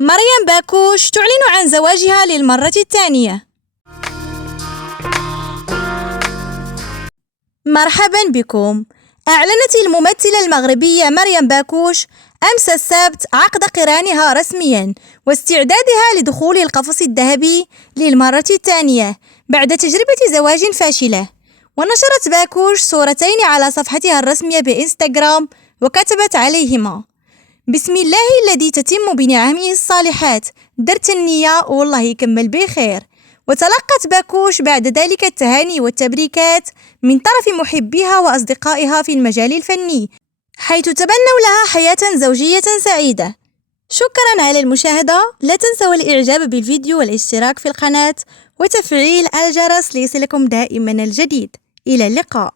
مريم باكوش تعلن عن زواجها للمرة الثانية. مرحبا بكم. أعلنت الممثلة المغربية مريم باكوش أمس السبت عقد قرانها رسميا واستعدادها لدخول القفص الذهبي للمرة الثانية بعد تجربة زواج فاشلة. ونشرت باكوش صورتين على صفحتها الرسمية بإنستغرام وكتبت عليهما: بسم الله الذي تتم بنعمه الصالحات، درت النية والله يكمل بخير. وتلقت باكوش بعد ذلك التهاني والتبريكات من طرف محبيها وأصدقائها في المجال الفني، حيث تبنوا لها حياة زوجية سعيدة. شكرا على المشاهدة، لا تنسوا الإعجاب بالفيديو والاشتراك في القناة وتفعيل الجرس ليصلكم دائما الجديد. إلى اللقاء.